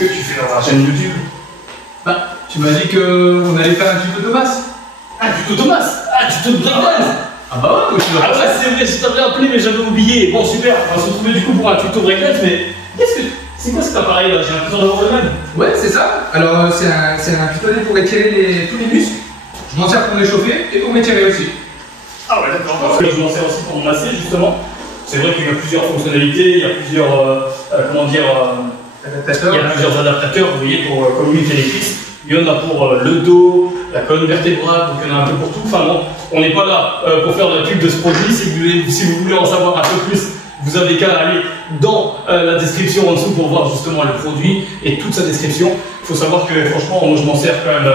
que tu fais dans la chaîne YouTube? Bah, tu m'as dit qu'on allait faire un tuto de masse. Ah, tuto Thomas! Ah, tuto de breakdance! Ah bah ouais, tu Ah ouais, c'est vrai, je t'avais appelé, mais j'avais oublié. Bon, super, on va se retrouver du coup pour un tuto breakdance, mais c'est quoi cet appareil là? J'ai l'impression d'avoir le même. Ouais, c'est ça. Alors, c'est un pistolet pour étirer tous les muscles. Je m'en sers pour m'échauffer et pour m'étirer aussi. Ah ouais, d'accord. Je m'en sers aussi pour me masser, justement. C'est vrai qu'il y a plusieurs fonctionnalités, il y a plusieurs, Adaptateur. il y a plusieurs adaptateurs, vous voyez, pour communiquer les cuisses. Il y en a pour le dos, la colonne vertébrale, donc il y en a un peu pour tout. Enfin bon, on n'est pas là pour faire de la pub de ce produit. Si vous voulez en savoir un peu plus, vous avez qu'à aller dans la description en dessous pour voir justement le produit et toute sa description. Il faut savoir que franchement, moi je m'en sers quand même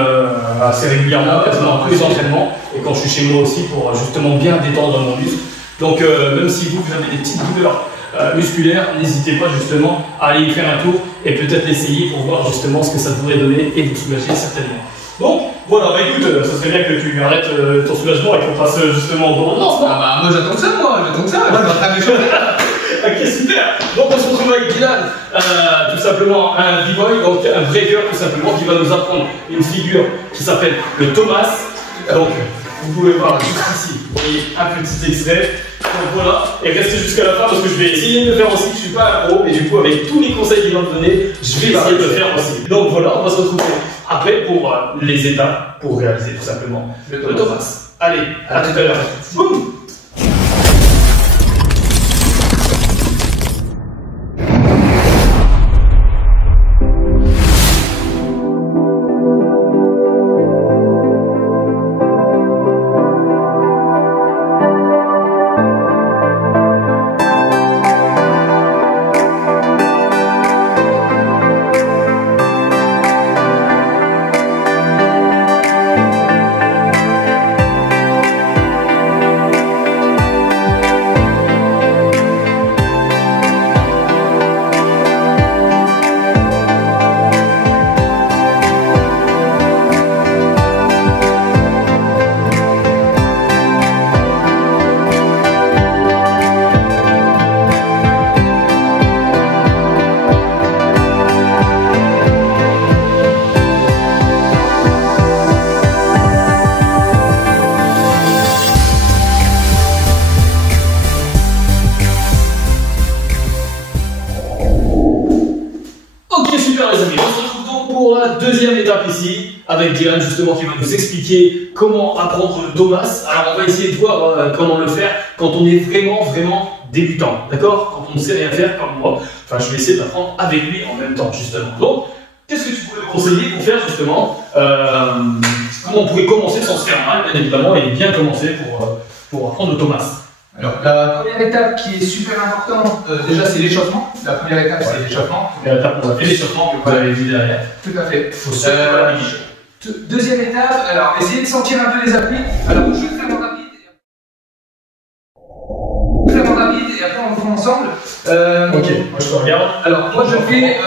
assez régulièrement, quasiment à tous les entraînements, et quand je suis chez moi aussi pour justement bien détendre mon muscle. Donc même si vous avez des petites douleurs musculaires, n'hésitez pas justement à aller y faire un tour et peut-être l'essayer pour voir justement ce que ça pourrait donner et vous soulager certainement. Donc voilà, bah écoute, ça serait bien que tu arrêtes ton soulagement et qu'on passe justement au bon non? Ah bah moi j'attends que ça, je suis en train de m'échauffer. Ok, super. Donc on se retrouve avec Dylan, tout simplement un b-boy, donc un breaker tout simplement, qui va nous apprendre une figure qui s'appelle le Thomas. Donc vous pouvez voir juste ici, vous voyez un petit extrait. Donc voilà, et restez jusqu'à la fin parce que je vais essayer de le faire aussi. Je suis pas un pro, mais du coup avec tous les conseils qu'il va me donner, je vais essayer de le faire aussi. Donc voilà, on va se retrouver après pour les étapes pour réaliser tout simplement le Thomas. Allez, à tout à l'heure. Boum. Deuxième étape ici, avec Dylan justement qui va nous expliquer comment apprendre le Thomas. Alors on va essayer de voir comment le faire quand on est vraiment débutant, d'accord? Quand on ne sait rien faire comme moi. Enfin je vais essayer d'apprendre avec lui en même temps justement. Donc, qu'est-ce que tu pourrais me conseiller pour faire justement comment on pourrait commencer sans se faire mal bien évidemment et bien commencer pour apprendre le Thomas? Alors, la première étape qui est super importante, déjà c'est l'échauffement. La première étape c'est l'échauffement. Première étape, on a fait l'échauffement que vous avez vu derrière. Tout à fait. Il faut se faire deuxième étape, alors essayez de sentir un peu les appuis. Alors, je vais faire mon rapide. Et après on le fait ensemble. Ok, moi je te regarde. Alors, moi je fais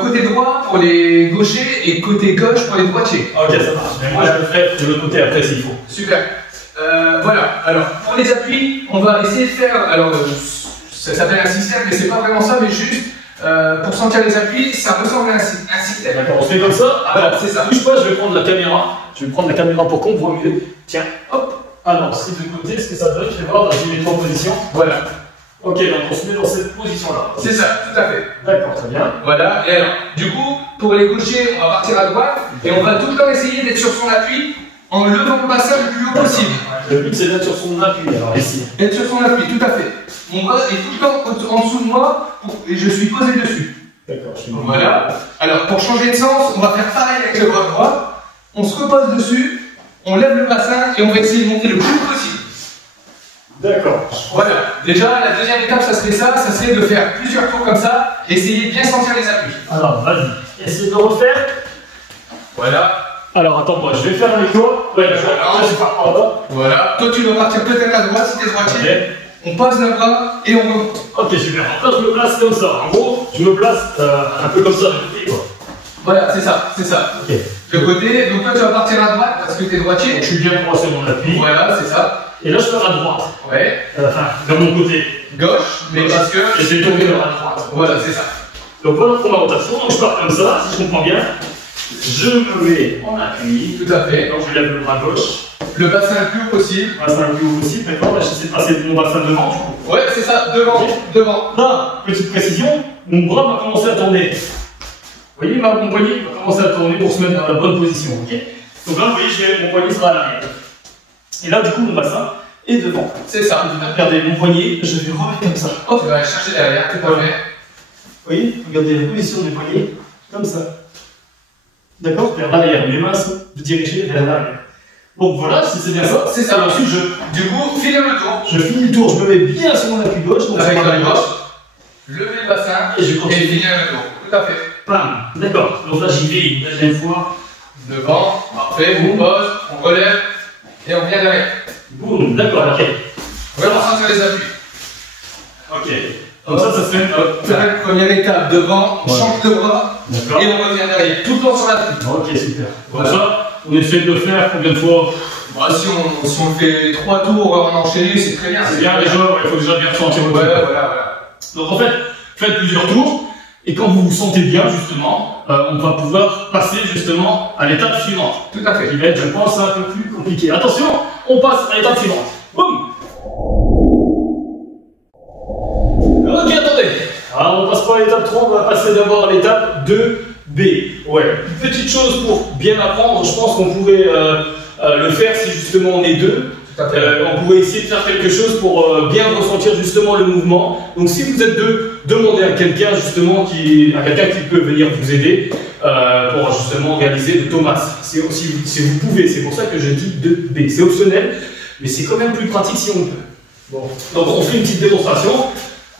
côté droit pour les gauchers et côté gauche pour les droitiers. Ok, ça marche. Mais moi je le ferai de l'autre côté après s'il faut. Super. Voilà, alors pour les appuis, on va essayer de faire, alors ça s'appelle un système, mais c'est pas vraiment ça, mais juste pour sentir les appuis, ça ressemble à un système. D'accord, on se fait comme ça. Voilà, c'est ça. Bouge pas, je vais prendre la caméra. Je vais prendre la caméra pour qu'on voit mieux. Tiens, hop. Alors, c'est de côté, ce que ça donne, je vais voir, j'ai mis trois positions. Voilà. Ok, donc on se met dans cette position-là. C'est ça, tout à fait. D'accord, très bien. Voilà, et alors, du coup, pour les gauchers, on va partir à droite, et on va tout le temps essayer d'être sur son appui en levant le bassin le plus haut possible. Le but c'est d'être sur son appui, alors ici. Être sur son appui, tout à fait. Mon bras est tout le temps en dessous de moi et je suis posé dessus. D'accord, je suis bon. Voilà. Alors pour changer de sens, on va faire pareil avec le bras droit. On se repose dessus, on lève le bassin et on va essayer de monter le plus haut possible. D'accord. Voilà. Déjà, la deuxième étape, ça serait de faire plusieurs tours comme ça et essayer de bien sentir les appuis. Alors, vas-y. Essaye de refaire. Voilà. Alors attends, moi je vais faire avec toi. Ouais, je vais faire par là. Voilà. Toi, tu vas partir peut-être à droite si t'es droitier. Okay. On pose le bras et on remonte. Ok, super. Après, je me place comme ça. En gros, je me place un peu comme ça. Voilà, c'est ça, c'est ça. Ok. Le côté, donc toi, tu vas partir à droite parce que t'es droitier. Je suis bien droit sur mon appui. Voilà, c'est ça. Et là, je pars à droite. Ouais. Enfin, de mon côté. Gauche, mais parce que j'essaie de tourner vers la droite. Voilà, c'est ça. Donc voilà pour ma rotation. Donc je pars comme ça, si je comprends bien. Je me mets en appui. Tout à fait. Donc je lève le bras gauche. Le bassin le plus haut possible. Le bassin le plus haut possible. D'accord, là j'essaie de passer mon bassin devant du coup. Ouais, c'est ça, devant, devant. Là, petite précision, mon bras va commencer à tourner. Vous voyez, mon poignet va commencer à tourner pour se mettre dans la bonne position. Okay, donc là, vous voyez, mon poignet sera à l'arrière. Et là, du coup, mon bassin est devant. C'est ça. Regardez, mon poignet, je vais remettre comme ça. Oh, tu vas aller chercher derrière, tout à fait. Vous voyez, regardez la position du poignet, comme ça. D'accord, vers l'arrière. Mes mains sont dirigées vers l'arrière. Donc voilà, si c'est bien ça. C'est ça. Et ensuite, du coup, finis le tour. Je finis le tour, je me mets bien sur mon appui gauche. Donc avec la gauche. Lever le bassin et je continue. Et finir le tour. Tout à fait. Bam. D'accord. Donc là, j'y vais une deuxième fois. Devant. Parfait. On pose, on relève et on vient derrière. Boum. D'accord. Ok. Vraiment sentir les appuis. Ok. Donc ça se fait. Première étape devant, ouais. change de bras et on revient derrière. Tout le temps sur l'appui. Ok, super. Voilà. Donc ça, on essaie de le faire combien de fois? Bah, si on fait 3 tours en enchaîné, c'est très bien. C'est bien déjà, il faut déjà bien ressentir le voilà. Donc en fait, faites plusieurs tours, et quand vous vous sentez bien justement, on va pouvoir passer justement à l'étape suivante. Tout à fait. Qui va être, je pense, un peu plus compliqué. Attention, on passe à l'étape suivante. Boum. Ok, attendez. Alors on passe pas à l'étape 3, on va passer d'abord à l'étape 2B. Ouais, une petite chose pour bien apprendre, je pense qu'on pourrait le faire si justement on est deux. On pourrait essayer de faire quelque chose pour bien ressentir justement le mouvement. Donc si vous êtes deux, demandez à quelqu'un justement qui peut venir vous aider pour justement réaliser le Thomas. Si vous pouvez, c'est pour ça que je dis 2B. C'est optionnel, mais c'est quand même plus pratique si on peut. Bon. Donc on fait une petite démonstration.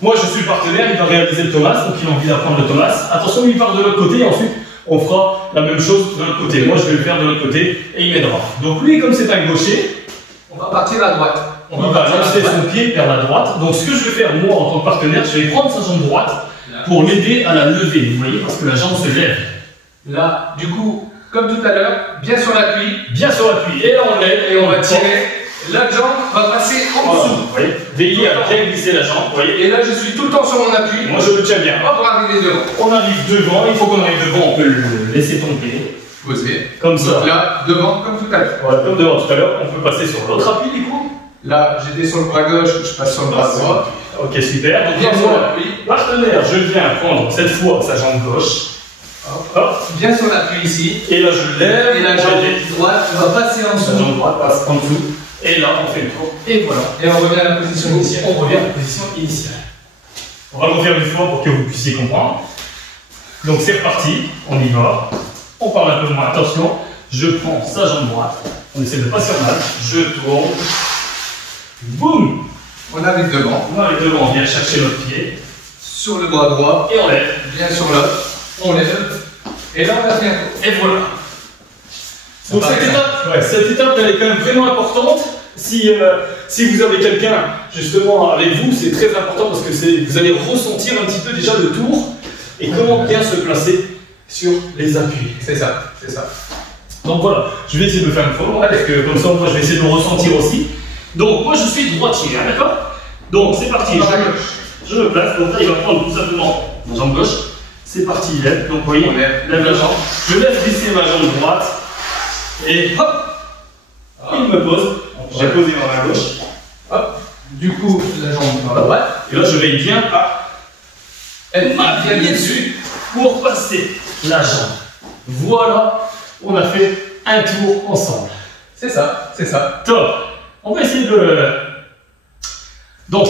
Moi je suis le partenaire, il va réaliser le Thomas, donc il a envie d'apprendre le Thomas. Attention, il part de l'autre côté et ensuite on fera la même chose de l'autre côté. Moi je vais le faire de l'autre côté et il m'aidera. Donc lui, comme c'est un gaucher, on va partir à droite. On va lancer son pied vers la droite. Donc ce que je vais faire moi en tant que partenaire, je vais prendre sa jambe droite pour l'aider à la lever. Vous voyez, parce que la jambe se lève. Là, du coup, comme tout à l'heure, bien sur l'appui. Bien sur l'appui. Et là on lève et on va tirer. La jambe va passer en dessous. Vous voyez, veillez à bien glisser la jambe. Vous voyez. Et là je suis tout le temps sur mon appui. Moi je le tiens bien. Hop, pour arriver devant. On arrive devant. Il faut qu'on arrive devant. On peut le laisser tomber. Poser. Comme ça. Donc là, devant, comme tout à l'heure. Voilà, comme devant tout à l'heure, on peut passer sur l'autre appui du coup. Là, j'étais sur le bras gauche, je passe sur le bras droit. Ok, super. Donc, bien sur l'appui. Partenaire, je viens prendre cette fois sa jambe gauche. Hop. Bien sur l'appui ici. Et là, je lève. Et la jambe droite va passer en dessous. La jambe droite passe en dessous. Et là, on fait le tour. Et voilà. Et on revient à la position initiale. On revient à la position initiale. On va le refaire une fois pour que vous puissiez comprendre. Donc, c'est reparti. On y va. On parle un peu moins. Attention. Je prends sa jambe droite. On essaie de ne pas se faire mal. Je tourne. Boum. On arrive devant. On arrive devant. On vient chercher notre pied. Sur le bras droit. Et on lève. Bien sur l'autre. On lève. Et là, on va bien. Et voilà. Donc cette étape, elle est quand même vraiment importante. Si vous avez quelqu'un justement avec vous, c'est très important parce que vous allez ressentir un petit peu déjà le tour et comment bien se placer sur les appuis. C'est ça, c'est ça. Donc voilà, je vais essayer de le faire une fois, parce que comme ça moi je vais essayer de le ressentir aussi. Donc moi je suis droitier, hein, d'accord? Donc c'est parti, je me place, donc là il va prendre tout simplement ma jambe gauche. C'est parti, il lève, donc vous voyez, lève la jambe. Je laisse glisser ma jambe droite. Et hop, il me pose, j'ai posé ma main gauche, hop, du coup la jambe dans la droite, et là je vais bien m'appuyer dessus pour passer la jambe. Voilà, on a fait un tour ensemble. C'est ça, c'est ça. Top. On va essayer de... Donc,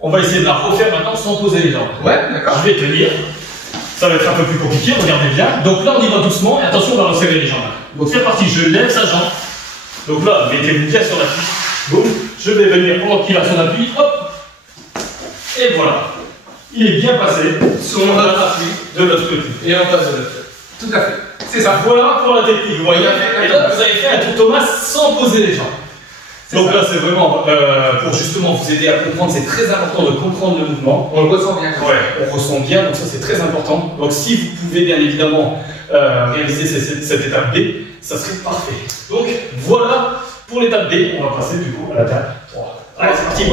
on va essayer de la refaire maintenant sans poser les jambes. Ouais, d'accord. Je vais tenir. Ça va être un peu plus compliqué, regardez bien. Donc là, on y va doucement, et attention, on va resserrer les jambes. Donc c'est parti, je lève sa jambe. Donc là, mettez-vous bien sur l'appui. Boum, je vais venir pendant qu'il a son appui, hop. Et voilà. Il est bien passé sur notre appui de l'autre côté. Et on passe de l'autre côté. Tout à fait. C'est ça. Voilà pour la technique, vous voyez. Et là, vous avez fait un tour Thomas sans poser les jambes. Donc là, c'est vraiment pour justement vous aider à comprendre. C'est très important de comprendre le mouvement. On le ressent bien. Ouais, on ressent bien, donc ça c'est très important. Donc si vous pouvez bien évidemment réaliser cette étape B, ça serait parfait. Donc voilà pour l'étape B. On va passer du coup à l'étape 3. Allez, c'est parti.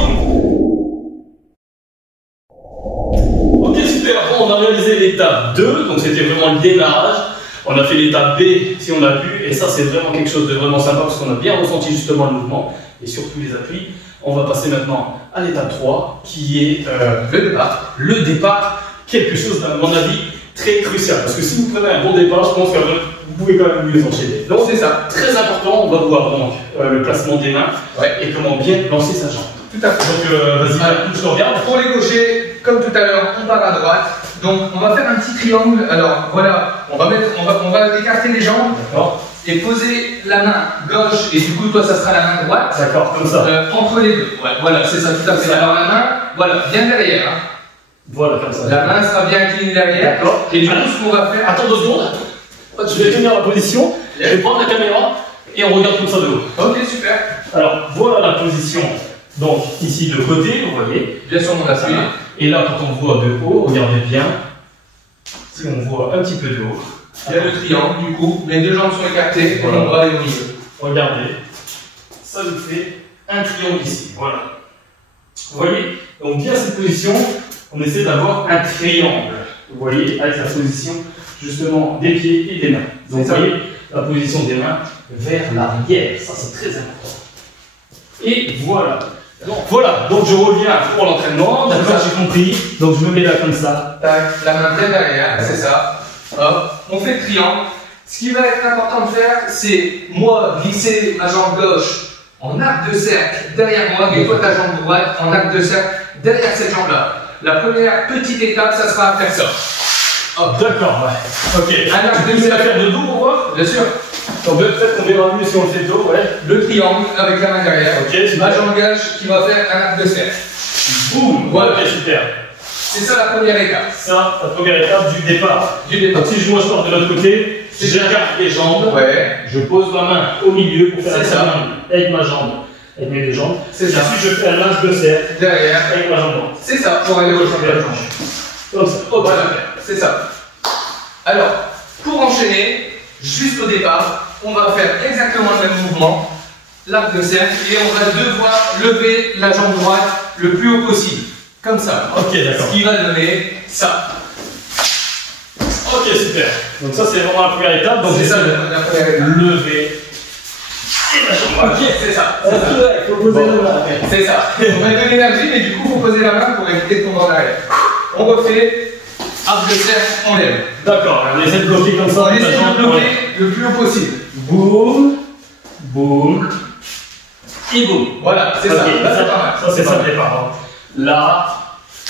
Ok, super. On a réalisé l'étape 2, donc c'était vraiment le démarrage. On a fait l'étape B si on a pu, et ça c'est vraiment quelque chose de vraiment sympa parce qu'on a bien ressenti justement le mouvement et surtout les appuis. On va passer maintenant à l'étape 3 qui est le départ. Le départ, quelque chose à mon avis très crucial parce que si vous prenez un bon départ, je pense que vous pouvez quand même mieux enchaîner. Donc c'est ça, très important, on va voir donc le placement des mains et comment bien lancer sa jambe. Tout à fait. Donc vas-y, je te regarde. Pour les gauchers, comme tout à l'heure, on part à droite. Donc on va faire un petit triangle. Alors voilà, on va écarter les jambes et poser la main gauche et du coup toi ça sera la main droite. D'accord, comme ça. Entre les deux. Ouais, voilà, c'est ça tout à fait. Alors la main, voilà, bien derrière. Hein. Voilà, comme ça. La main sera bien inclinée derrière. D'accord. Et du coup ce qu'on va faire. Attends 2 secondes. Je vais tenir la position. Je vais prendre la caméra et on regarde comme ça de haut. Ok, super. Alors voilà la position. Donc ici de côté, vous voyez. Bien sûr mon appui. Et là quand on voit de haut, regardez bien. Si on voit un petit peu de haut. Il y a le triangle du coup, les deux jambes sont écartées, voilà. On va aller au milieu. Regardez, ça nous fait un triangle ici, voilà. Vous voyez, donc bien cette position, on essaie d'avoir un triangle. Vous voyez, avec la position justement des pieds et des mains. Donc vous voyez, la position des mains vers l'arrière, ça c'est très important. Et voilà. Donc je reviens pour l'entraînement, d'accord, j'ai compris. Donc je me mets là comme ça. Tac, la main bien derrière, c'est ça. Hop, on fait le triangle. Ce qui va être important de faire, c'est moi glisser ma jambe gauche en arc de cercle derrière moi et toi ta jambe droite en arc de cercle derrière cette jambe-là. La première petite étape, ça sera à faire ça. Hop, d'accord, ouais. Ok. Un arc de cercle. Faire de dos, on voit. Bien sûr. Donc peut-être qu'on verra mieux si on le fait de dos, ouais. Le triangle avec la main derrière. Ok, ma jambe gauche qui va faire un arc de cercle. Boum. Voilà, ok, super. C'est ça la première étape. Ça, la première étape du départ. Donc si moi je pars de l'autre côté, j'écarte les jambes, je pose ma main au milieu pour faire ça avec ma jambe, avec mes deux jambes. C'est ça. Ensuite je fais un lâche de cercle derrière avec ma jambe droite. C'est ça, pour aller au championnat. Comme ça. Oh, voilà, c'est ça. Alors, pour enchaîner, juste au départ, on va faire exactement le même mouvement, l'arc de cercle, et on va devoir lever la jambe droite le plus haut possible. Comme ça. Ok, d'accord. Ce qui va donner ça. Ok, super. Donc ça, c'est vraiment la première étape. Donc c'est ça la première étape. Lever. Et la jambe droite. Ok, c'est ça. Il faut poser la main. C'est ça. On va donner l'énergie, mais du coup, il faut poser la main pour éviter de tomber en arrière. On refait. Arc de cercle, on lève. D'accord, on essaie de bloquer comme ça. On essaie de bloquer le plus haut possible. Boum. Boum. Et boum. Voilà, c'est ça. Là, c'est pas mal. Ça, c'est ça le départ. Là,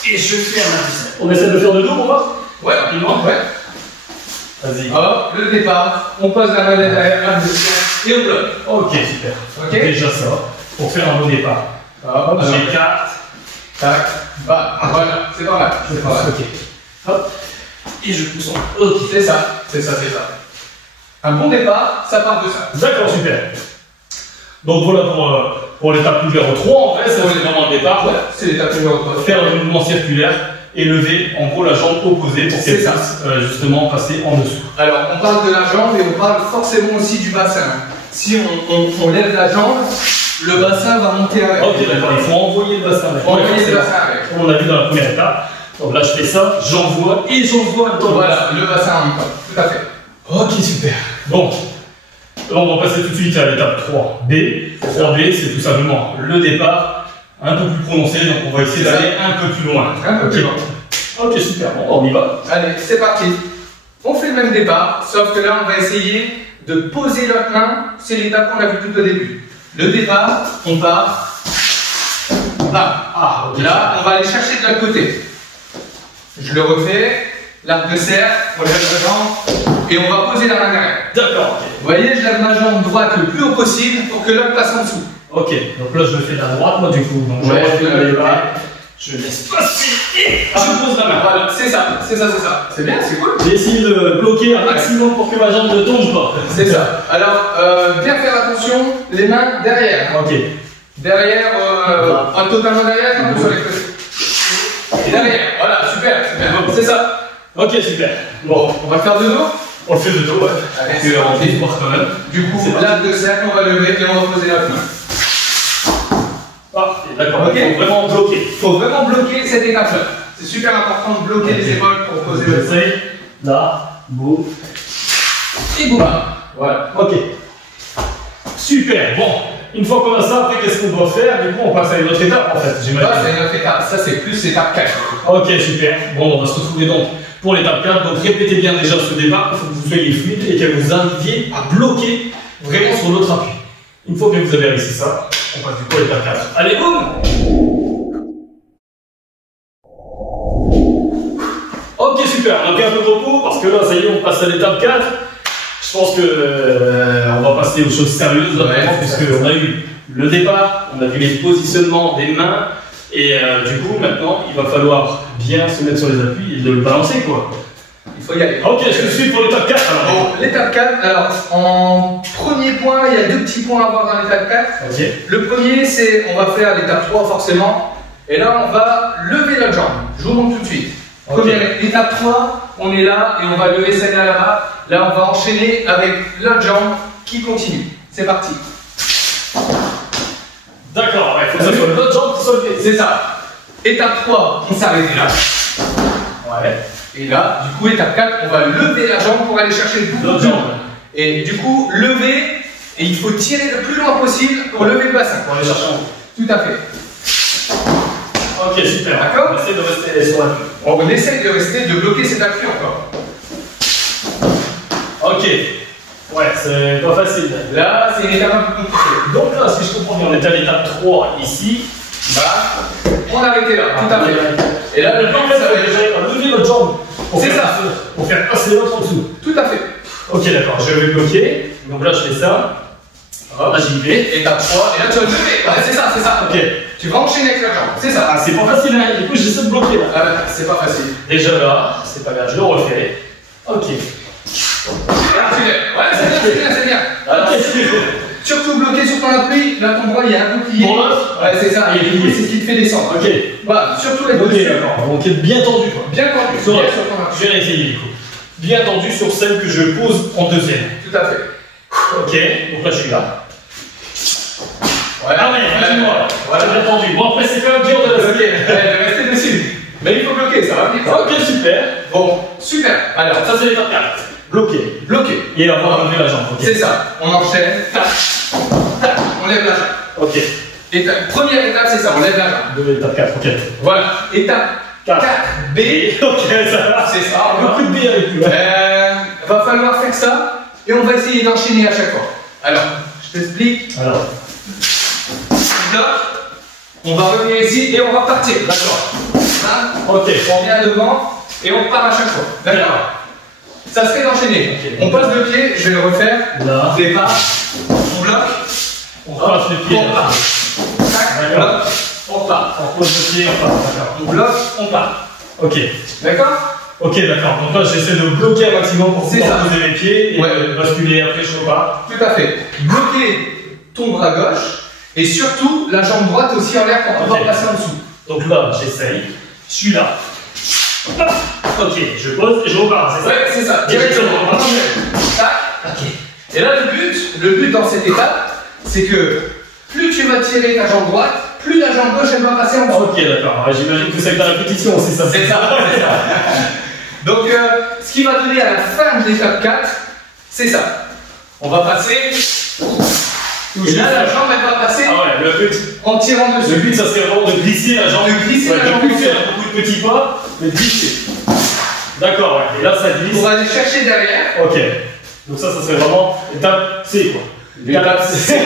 et je fais un arc. On essaie de le faire de dos, on va? Ouais, rapidement, ouais. Vas-y. Hop, le départ, on pose la main derrière, arc de cercle, et on bloque. Ok, super. Ok. Déjà ça, pour faire un bon départ. Hop, j'écarte. Tac, bah, voilà, c'est pas mal. C'est pas mal. Ok. Hop. Et je pousse en. Ok. C'est ça, c'est ça, c'est ça. Un bon départ, ça part de ça. D'accord, super. Donc voilà pour l'étape numéro 3, en fait, c'est vraiment le départ. Ouais, c'est l'étape numéro 3. Faire le mouvement circulaire et lever en gros la jambe opposée pour qu'elle puisse justement passer en dessous. Alors on parle de la jambe et on parle forcément aussi du bassin. Si on lève la jambe, le bassin va monter avec. Ok, d'accord, il faut envoyer le bassin avec. Envoyer le bassin avec. Comme on a vu dans la première étape. Donc là je fais ça, j'envoie et j'envoie le temps. Voilà, le bassin en même temps. Tout à fait. Ok, super. Bon. Là, on va passer tout de suite à l'étape 3B. 3B, c'est tout simplement le départ un peu plus prononcé, donc on va essayer d'aller un peu plus loin. Un peu plus loin. Ok, super, bon, on y va. Allez, c'est parti. On fait le même départ, sauf que là, on va essayer de poser notre main. C'est l'étape qu'on a vue tout au début. Le départ, on part. Là, okay. Là, on va aller chercher de l'autre côté. Je le refais. L'arc de cercle, on lève la jambe et on va poser la main derrière. D'accord. Vous voyez, je lève ma jambe droite le plus haut possible pour que l'autre passe en dessous. Ok, donc là je fais de la droite moi du coup. Donc ouais, je laisse passer et je pose la main. Voilà, c'est ça, c'est ça, c'est ça. C'est bien, c'est cool. J'ai essayé de bloquer un maximum pour que ma jambe ne tombe pas. C'est ça. Alors, bien faire attention, les mains derrière. Ok. Derrière, pas totalement derrière, un peu sur les côtés. Et derrière, voilà, super, super. C'est ça. Ok, super. Bon, on va le faire de dos. On le fait de dos, ouais. Allez, c'est on fait voir quand même. Du coup, l'arc de cercle, on va lever et on va poser la main. Ah, d'accord, okay. il faut vraiment bloquer. Il faut vraiment bloquer cette étape-là. C'est super important de bloquer les épaules pour poser le J'essaye. Là, boum. et boum. Voilà. Ok. Super. Bon, une fois qu'on a ça, après, qu'est-ce qu'on doit faire? Du coup, on passe à une autre étape en fait, j'imagine. Ça, c'est une autre étape. Ça, c'est plus l'étape 4. Ok, super. Bon, on va se retrouver donc pour l'étape 4. Donc, répétez bien déjà ce départ. Il faut que vous soyez fluide et que vous arriviez à bloquer vraiment sur l'autre appui. Une fois que vous avez réussi ça, on passe du coup à l'étape 4. Allez, boum! Ok, super. On a fait un peu de repos parce que là, ça y est, on passe à l'étape 4. Je pense que on va passer aux choses sérieuses là, puisqu'on a eu le départ, on a vu les positionnements des mains et du coup, maintenant, il va falloir bien se mettre sur les appuis et de le balancer quoi. Il faut y aller. Ok, je suis pour l'étape 4 alors. Bon, l'étape 4, alors en premier point, il y a deux petits points à voir dans l'étape 4. Ok. Le premier, c'est on va faire l'étape 3 forcément. Et là, on va lever la jambe. Je vous montre tout de suite. Okay. Première étape 3, on est là et on va lever celle-là là-bas. Là, on va enchaîner avec l'autre jambe qui continue. C'est parti. D'accord, il faut que ça soit l'autre jambe qui soit levée. C'est ça. Étape 3, on s'arrête là. Ouais. Et là, du coup, étape 4, on va lever la jambe pour aller chercher le bout L'autre de jambe. Et du coup, lever, et il faut tirer le plus loin possible pour lever le bassin. Pour aller chercher en haut. Tout à fait. Ok, super. D'accord. On essaie de rester sur l'appui. On essaye de rester, de bloquer cet appui encore. Ok. Ouais, c'est pas facile. Là, c'est une étape un peu compliquée. Donc là, si je comprends bien, on est à l'étape 3 ici. Bah, on a arrêté là, tout à fait. Et là, le en but, fait, ça va être... lever notre jambe. C'est ça. Pour faire passer l'autre en dessous. Tout à fait. Ok, d'accord, je vais bloquer. Donc là, je fais ça. Là, j'y vais. Étape 3, et là, tu vas lever. Ouais, c'est ça, c'est ça. Ok. Tu vas enchaîner avec la jambe. C'est ça. Ah, c'est pas facile, hein. Du coup, j'essaie de bloquer là. Ah, bah, c'est pas facile. Déjà là, c'est pas grave, je le refais. Ok. Là, tu lèves. Ouais, c'est bien, c'est bien, c'est bien. Ok, c'est bon. Surtout bloqué sur ton appui, là ton bras il y a un bouclier. Pour l'autre. Ouais, c'est ça, et du coup, c'est ce qui te fait descendre. Ok. Voilà, surtout être Ok, dessus. d'accord. Donc, être bien tendu quoi. Bien tendu, Sur bien l'autre. sur ton appui. Je vais essayer du coup. Bien tendu sur celle que je pose en deuxième. Tout à fait. Ok, donc là, je suis là. Voilà. Ah ouais, dis-moi. Voilà. Bien tendu. Bon, après, c'est quand même dur de Ok, rester. de rester dessus. Mais il faut bloquer, ça va venir. Ok, super. Bon, super. Alors, Ça, c'est l'étape 4. Bloqué. bloqué. Et on va lever la jambe. Ok. C'est ça. On enchaîne. Tac. Tac. On lève la jambe. Ok. Première étape, c'est ça, on lève la jambe. De l'étape 4, ok. Voilà. Étape 4. 4B. Ok, ça va. C'est ça. Beaucoup de B avec lui. Va falloir faire ça et on va essayer d'enchaîner à chaque fois. Alors, je t'explique. Alors. Bloc. On va revenir ici et on va partir. D'accord. Là, Ok. on vient devant et on part à chaque fois. D'accord. Ça se fait d'enchaîner. Ok. On passe le pied, je vais le refaire. Là. Départ. On bloque. On passe le pied. On part. Tac. D'accord. Bloc. On part. On pose le pied, on part. D'accord. On bloque. On part. Ok. D'accord. Ok, d'accord. Donc là, j'essaie de bloquer un maximum pour C'est pouvoir ça. poser les pieds et Ouais. basculer. Après, je repars. Tout à fait. Bloquer ton bras gauche et surtout la jambe droite aussi en l'air pour pouvoir Ok. passer en dessous. Donc là, j'essaye. Je suis là. Hop. Ok, je pose et je repars, c'est ça? Ouais, c'est ça. Directement. Tac. Ok. Et là, le but dans cette étape, c'est que plus tu vas tirer ta jambe droite, plus la jambe gauche elle va passer en dessous. Ok, d'accord. Ouais, j'imagine que c'est avec la répétition, c'est ça. C'est ça, c'est ça. Donc, ce qui va donner à la fin de l'étape 4, c'est ça. On va passer. Et là, la jambe elle va passer Ah ouais, le but. en tirant Le dessus. but, ça serait vraiment de glisser la jambe. De glisser la jambe. De plus faire beaucoup de petits pas, mais de glisser. D'accord, ouais. Et là, ça glisse. Pour aller chercher derrière. Ok. Donc ça serait vraiment étape C, quoi. L'étape C.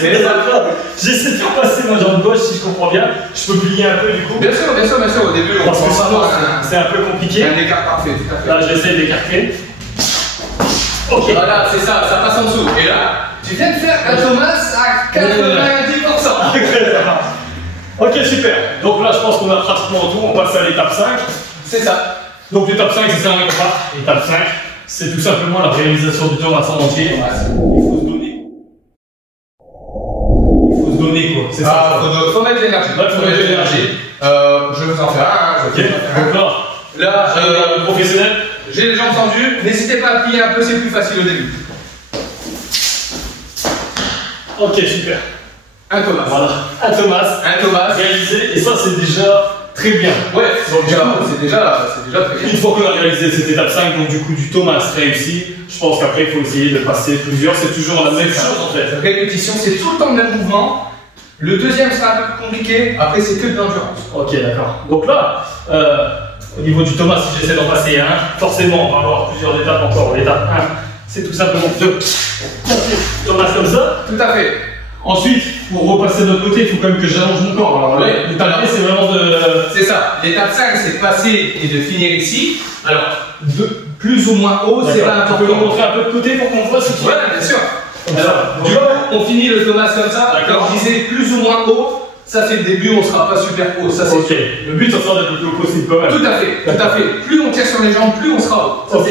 C'est l'étape là. J'essaie de faire passer ma jambe gauche, si je comprends bien. Je peux plier un peu, du coup. Bien sûr, bien sûr, bien sûr. Au début, on Parce que pense sinon, pas c'est un peu compliqué. un écart parfait, tout à fait. Là, j'essaie d'écarter. Ok. Voilà, c'est ça, ça passe en dessous. Et là, tu viens de faire un Thomas à 90%. Ok, ça va. Ok, super. Donc là, je pense qu'on a pratiquement tout. On passe à l'étape 5. C'est ça. Donc l'étape 5, c'est ça, on part. L'étape 5, c'est tout simplement la réalisation du Thomas en entier. Il faut se donner. Il faut se donner, quoi. C'est ça. Faut mettre de l'énergie. Là, faut mettre de l'énergie. Je vais vous en faire un. Ok. Donc là, Là, le professionnel. j'ai les jambes tendues. N'hésitez pas à plier un peu, c'est plus facile au début. Ok, super. Un Thomas. Voilà. Un Thomas. Un Thomas. Réalisé. Et ça, c'est déjà Très bien. Ouais, c'est déjà très bien. Une fois qu'on a réalisé cette étape 5, donc du coup du Thomas réussi, je pense qu'après il faut essayer de passer plusieurs, c'est toujours la même chose en fait. Répétition, c'est tout le temps le même mouvement. Le deuxième sera un peu plus compliqué, après c'est que de l'endurance. Ok, d'accord. Donc là, au niveau du Thomas, si j'essaie d'en passer un, forcément on va avoir plusieurs étapes encore. L'étape 1, c'est tout simplement de passer Thomas comme ça. Tout à fait. Ensuite, pour repasser de l'autre côté, il faut quand même que j'allonge mon corps. Alors là, l'étape 1, c'est vraiment de... C'est ça. L'étape 5, c'est de passer et de finir ici. Alors, plus ou moins haut, c'est pas important. Tu peux nous montrer un peu de côté pour qu'on voit ce qui... Ouais, bien sûr. Alors, du coup, on finit le Thomas comme ça. Comme je disais, plus ou moins haut, ça c'est le début, on sera pas super haut. Ça, c'est ok. Le but, ça sera d'être le plus haut possible quand même. Tout à fait, tout à fait. Plus on tire sur les jambes, plus on sera haut. Ok.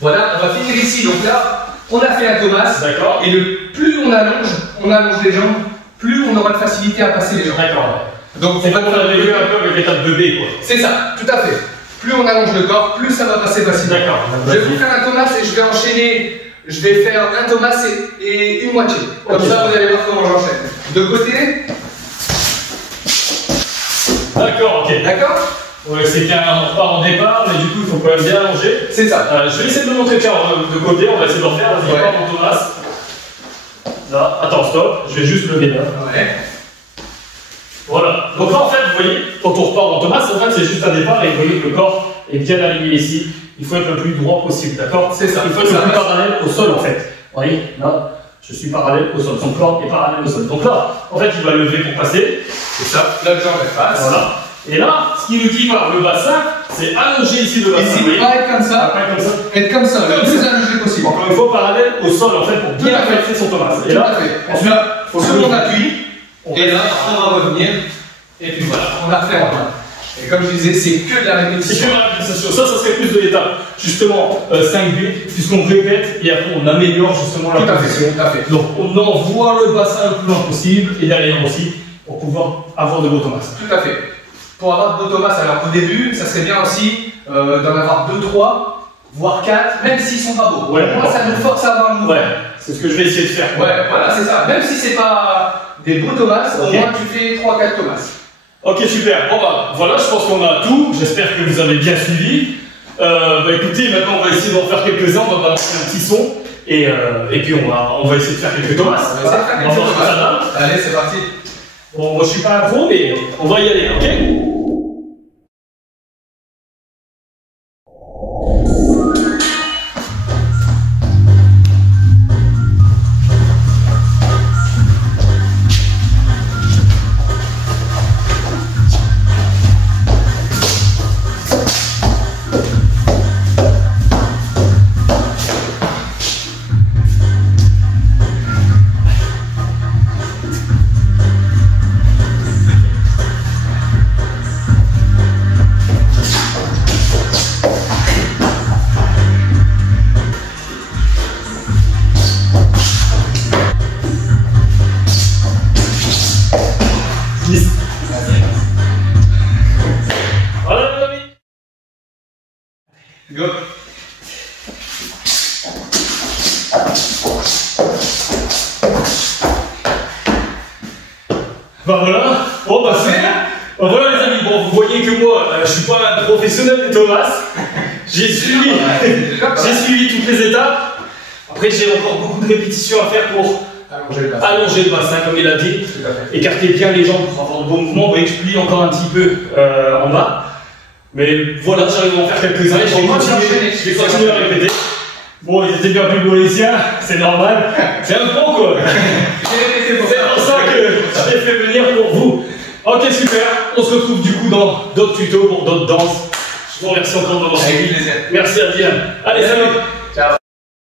Voilà, on va finir ici. Donc là, on a fait un Thomas. D'accord. Et plus on allonge les jambes, plus on aura de facilité à passer les jambes. D'accord. Donc c'est pas qu'on avait vu un peu avec l'étape de B, quoi. C'est ça, tout à fait. Plus on allonge le corps, plus ça va passer facilement. D'accord. Je vais vous faire un Thomas et je vais enchaîner. Je vais faire un Thomas et une moitié. Comme ça, vous allez voir comment j'enchaîne. De côté. D'accord, ok. D'accord. Ouais, c'est bien, on repart en départ, mais du coup, il faut quand même bien allonger. C'est ça. Je vais essayer de le montrer tiens, de côté, on va essayer de le refaire. Vas-y, ouais. mon Thomas. Là, attends, stop, je vais juste lever là. Ouais. Voilà. Donc là, en fait, vous voyez, quand on repart en Thomas, en fait, c'est juste un départ et vous voyez que le corps est bien aligné ici. Il faut être le plus droit possible, d'accord? C'est ça. Il faut être le plus parallèle au sol, en fait. Vous voyez, là, je suis parallèle au sol. Son corps est parallèle au sol. Donc là, en fait, il va lever pour passer. C'est ça. Là, le jambe est face. Voilà. Et là, ce qu'il nous dit par le bassin, c'est allonger ici le bassin. Ici, pas être comme ça. Pas comme ça. Être comme ça, le plus allongé possible. Encore une fois, parallèle au sol, en fait, pour bien placer son Thomas. Et là, ensuite, sur mon appui. Et là, on va revenir. Et puis voilà, on va refaire. Et comme je disais, c'est que de la répétition. C'est que de la répétition. Ça serait plus de l'étape, justement, 5B, puisqu'on répète et après on améliore justement la position. Tout à fait. Donc on envoie le bassin le plus loin possible et derrière aussi pour pouvoir avoir de beaux Thomas. Tout à fait. Pour avoir de beaux Thomas, alors au début, ça serait bien aussi d'en avoir 2, 3, voire 4, même s'ils sont pas beaux. Ouais, moi, ça nous force à avoir le mouvement. Ouais, c'est ce que je vais essayer de faire. Ouais, voilà, c'est ça. Même si c'est pas des beaux Thomas, au moins tu fais 3, 4 Thomas. Ok, super. Bon bah voilà, je pense qu'on a tout. J'espère que vous avez bien suivi. Écoutez, maintenant on va essayer d'en faire quelques-uns. On va balancer un petit son et puis on va essayer de faire quelques Thomas. On va voir ce que ça donne. Allez, c'est parti. Bon, moi je suis pas un pro, mais on va y aller, ok? Go. Bah voilà, bon bah c'est bah voilà les amis, bon vous voyez que moi je suis pas un professionnel de Thomas, j'ai suivi toutes les étapes, après j'ai encore beaucoup de répétitions à faire pour allonger le bassin comme il a dit, écarter bien les jambes pour avoir de bons mouvements, vous voyez que je plie encore un petit peu en bas, mais voilà j'arrive à en faire quelques-uns et je vais continuer à répéter. Bon, ils étaient bien plus beaux les siens, c'est normal. C'est un pro quoi. C'est pour ça que je l'ai fait venir pour vous. Ok, super. On se retrouve du coup dans d'autres tutos pour d'autres danses. Je vous remercie encore de m'avoir suivi. Merci à Diane. Allez, salut.